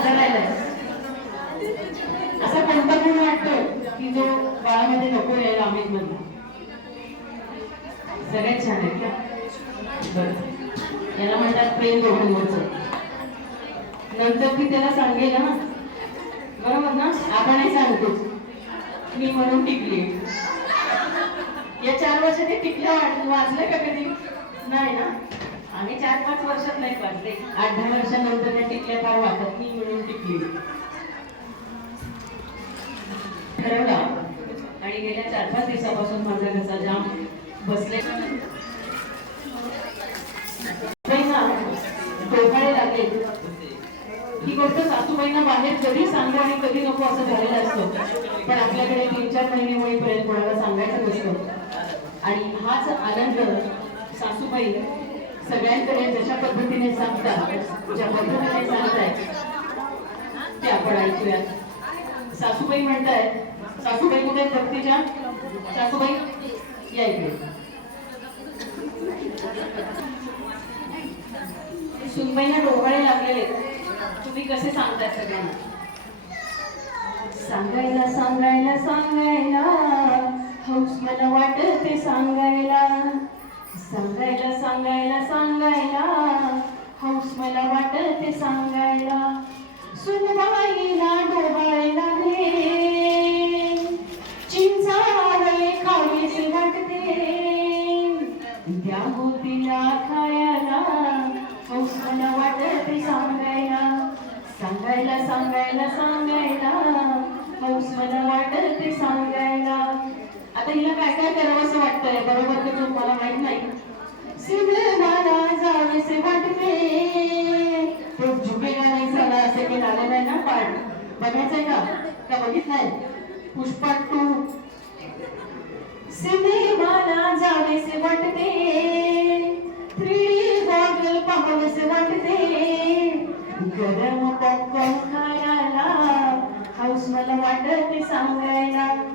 अर्धा राहिलाय. असा कोणता गुण वाटतो की जो बाळामध्ये नको यायला अमित मधला? सगळ्यात छान आहे का? बरं, याला म्हणतात प्रेम दोघांवरचं. नंतर ती त्याला सांगेल ना, बरोबर ना, आपणही सांगतो मी म्हणून टिकली. या 4 वर्षात ते टिकल्या वाचलं का कधी? नाही ना. आम्ही 4-5 वर्षात नाही वाचले, 8-10 वर्षानंतर त्या टिकल्या फार वाटत मी म्हणून टिकली. ठरवला आणि गेल्या 4-5 दिवसापासून माझा घसा जाम बसले. डोकाळे लागले. ही गोष्ट सासूबाईंना बाहेर कधी सांगू आणि कधी नको असं झालेलं असतं, पण आपल्याकडे 3-4 महिने होईपर्यंत कोणाला सांगायचं नसतं. आणि हाच आनंद सासूबाई सगळ्यांकडे जशा पद्धतीने सांगतात, ज्या पद्धतीने सांगतायत ते आपण ऐकूयात. सासूबाई म्हणतायत, सासूबाई कुठे भक्तीच्या? सासूबाई या इकडे. सुनबाईंना डोहाळे लागलेले, तुम्ही कसे सांगताय सगळ्यांना? सांगायला सांगायला सांगायला हौस मला वाटते सांगायला. सांगायला सांगायला सांगायला हौस मला वाटते सांगायला. सुनबाईला डोहाळे लागले, चिंचाळे खावीसे वाटते, द्या हो तिला खायला. हौस मला वाटते सांगायला. सांगायला सांगायला सांगायला हौस मला वाटते सांगायला. आता हिला काय काय करावं असं वाटतंय, बरोबर की चूक मला माहित नाही. सिमरनाला जावेसे वाटते, तो झुकेगा नाही साला असे की आलेलं आहे ना पाठ. बघायचंय का बघितलंय? पुष्पा 2. सिनेमाला जावेसे वाटते, 3D गॉगल पाहावेसे वाटते, गरम पॉपकॉर्न खायला हौस मला वाटते सांगायला.